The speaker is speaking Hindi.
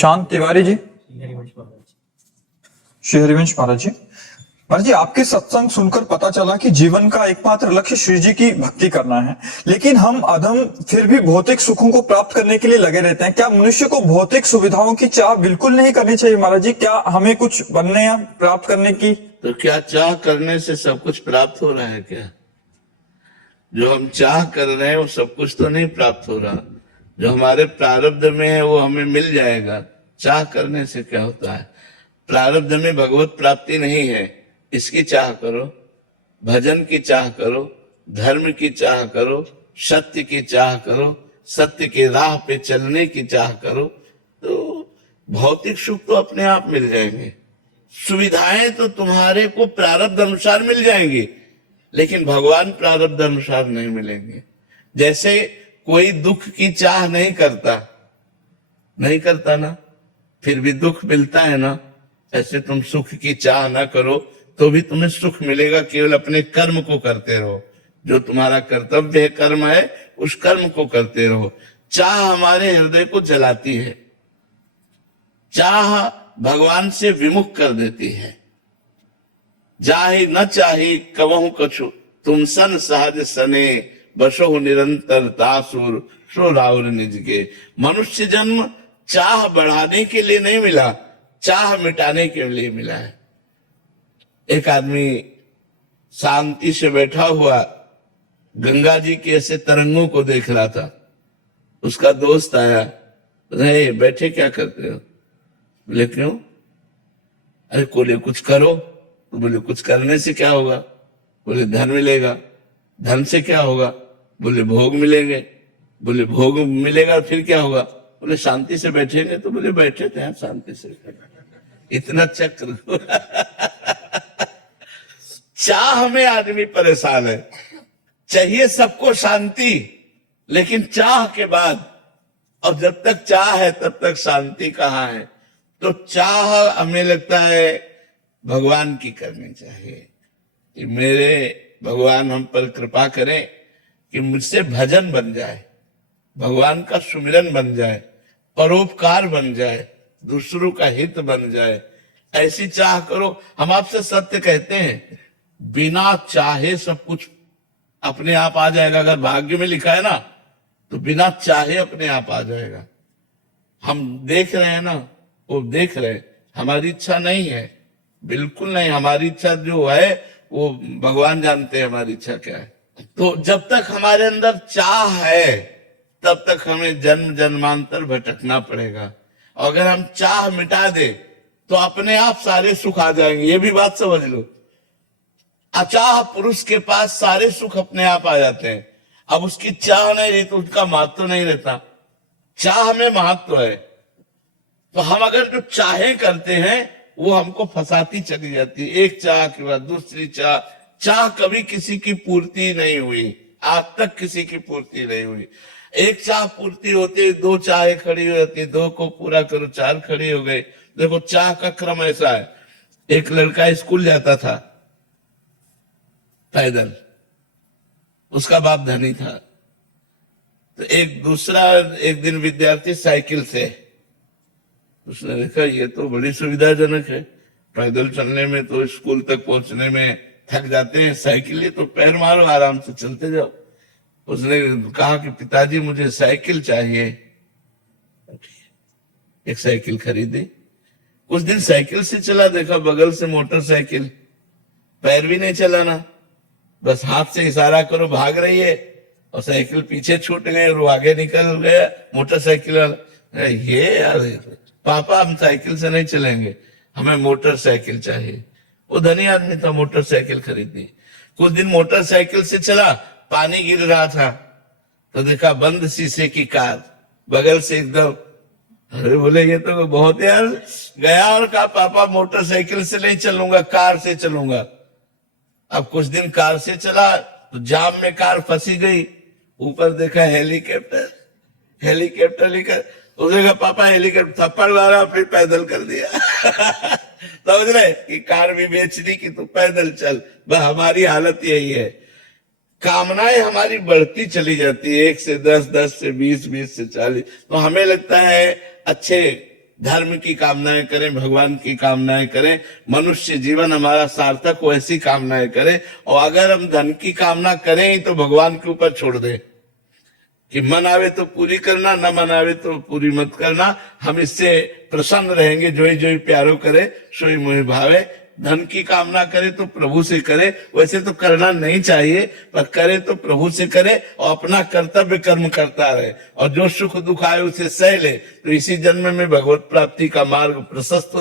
शांत तिवारी जी, श्री हरिवंश महाराज जी। महाराज जी, आपके सत्संग सुनकर पता चला कि जीवन का एकमात्र लक्ष्य श्री जी की भक्ति करना है, लेकिन हम अधम फिर भी भौतिक सुखों को प्राप्त करने के लिए लगे रहते हैं। क्या मनुष्य को भौतिक सुविधाओं की चाह बिल्कुल नहीं करनी चाहिए महाराज जी? क्या हमें कुछ बनने या प्राप्त करने की? तो क्या चाह करने से सब कुछ प्राप्त हो रहा है क्या? जो हम चाह कर रहे हैं वो सब कुछ तो नहीं प्राप्त हो रहा। जो हमारे प्रारब्ध में है वो हमें मिल जाएगा। चाह करने से क्या होता है? प्रारब्ध में भगवत प्राप्ति नहीं है, इसकी चाह करो, भजन की चाह करो, धर्म की चाह करो, सत्य की चाह करो, सत्य के राह पे चलने की चाह करो, तो भौतिक सुख तो अपने आप मिल जाएंगे। सुविधाएं तो तुम्हारे को प्रारब्ध अनुसार मिल जाएंगी, लेकिन भगवान प्रारब्ध अनुसार नहीं मिलेंगे। जैसे कोई दुख की चाह नहीं करता ना, फिर भी दुख मिलता है ना। ऐसे तुम सुख की चाह ना करो तो भी तुम्हें सुख मिलेगा। केवल अपने कर्म को करते रहो, जो तुम्हारा कर्तव्य है, कर्म है, उस कर्म को करते रहो। चाह हमारे हृदय को जलाती है, चाह भगवान से विमुख कर देती है। जाहि न चाही कवहु कछु, तुम सन सहज सने, बसो निरंतर तासुर, सो राउर निज के। मनुष्य जन्म चाह बढ़ाने के लिए नहीं मिला, चाह मिटाने के लिए मिला है। एक आदमी शांति से बैठा हुआ गंगा जी के ऐसे तरंगों को देख रहा था। उसका दोस्त आया, अरे बैठे क्या करते हो? बोले क्यों? अरे कोले कुछ करो। तो बोले कुछ करने से क्या होगा? बोले धन मिलेगा। धन से क्या होगा? बोले भोग मिलेंगे। बोले भोग मिलेगा फिर क्या होगा? बोले शांति से बैठेंगे। तो बोले बैठे थे हम शांति से। इतना चक्र चाह में आदमी परेशान है। चाहिए सबको शांति, लेकिन चाह के बाद, और जब तक चाह है तब तक शांति कहाँ है? तो चाह हमें लगता है भगवान की करनी चाहिए कि मेरे भगवान हम पर कृपा करें कि मुझसे भजन बन जाए, भगवान का सुमिरन बन जाए, परोपकार बन जाए, दूसरों का हित बन जाए। ऐसी चाह करो। हम आपसे सत्य कहते हैं, बिना चाहे सब कुछ अपने आप आ जाएगा। अगर भाग्य में लिखा है ना, तो बिना चाहे अपने आप आ जाएगा। हम देख रहे हैं ना, वो देख रहे हैं, हमारी इच्छा नहीं है, बिल्कुल नहीं। हमारी इच्छा जो है वो भगवान जानते हैं हमारी इच्छा क्या है। तो जब तक हमारे अंदर चाह है तब तक हमें जन्म जन्मांतर भटकना पड़ेगा। अगर हम चाह मिटा दे तो अपने आप सारे सुख आ जाएंगे। ये भी बात समझ लो। अचाह पुरुष के पास सारे सुख अपने आप आ जाते हैं। अब उसकी चाह नहीं रही तो उसका महत्व नहीं रहता। चाह में महत्व है। तो हम अगर जो चाहे करते हैं वो हमको फंसाती चली जाती है। एक चाह के बाद दूसरी चाह। चाह कभी किसी की पूर्ति नहीं हुई, आज तक किसी की पूर्ति नहीं हुई। एक चाह पूर्ति होती, दो चाहे खड़ी हो जाती, दो को पूरा करो, चार खड़ी हो गई। देखो चाह का क्रम ऐसा है। एक लड़का स्कूल जाता था पैदल, उसका बाप धनी था। तो एक दिन विद्यार्थी साइकिल से, उसने देखा ये तो बड़ी सुविधाजनक है, पैदल चलने में तो स्कूल तक पहुंचने में थक जाते हैं, साइकिल ये तो पैर मारो आराम से चलते जाओ। उसने कहा कि पिताजी मुझे साइकिल चाहिए। एक साइकिल खरीदी। कुछ दिन साइकिल से चला, देखा बगल से मोटरसाइकिल, पैर भी नहीं चलाना, बस हाथ से इशारा करो भाग रही है, और साइकिल पीछे छूट गए और वो आगे निकल गया मोटरसाइकिल वाला। ये यार पापा हम साइकिल से नहीं चलेंगे, हमें मोटरसाइकिल चाहिए। वो धनी आदमी था, मोटरसाइकिल खरीदी। कुछ दिन मोटरसाइकिल से चला, पानी गिर रहा था तो देखा बंद शीशे की कार बगल से एकदम। अरे बोले ये तो बहुत यार। गया और कहा पापा मोटरसाइकिल से नहीं चलूंगा, कार से चलूंगा। अब कुछ दिन कार से चला तो जाम में कार फंसी गई। ऊपर देखा हेलीकॉप्टर लेकर। उसने कहा पापा हेलीकॉप्टर, थप्पड़ मारा फिर पैदल कर दिया। समझ रहे कि कार भी बेच दी कि तू पैदल चल। बस हमारी हालत यही है। कामनाएं हमारी बढ़ती चली जाती है, 1 से 10, 10 से 20, 20 से 40। तो हमें लगता है अच्छे धर्म की कामनाएं करें, भगवान की कामनाएं करें, मनुष्य जीवन हमारा सार्थक हो ऐसी कामनाएं करें। और अगर हम धन की कामना करें ही तो भगवान के ऊपर छोड़ दें कि मन आवे तो पूरी करना, न मन आवे तो पूरी मत करना। हम इससे प्रसन्न रहेंगे। जोई जोई प्यारो करे सोई मोहि भावे। धन की कामना करे तो प्रभु से करे, वैसे तो करना नहीं चाहिए, पर करे तो प्रभु से करे और अपना कर्तव्य कर्म करता रहे। और जो सुख दुख आए उसे सह ले, तो इसी जन्म में भगवत प्राप्ति का मार्ग प्रशस्त हो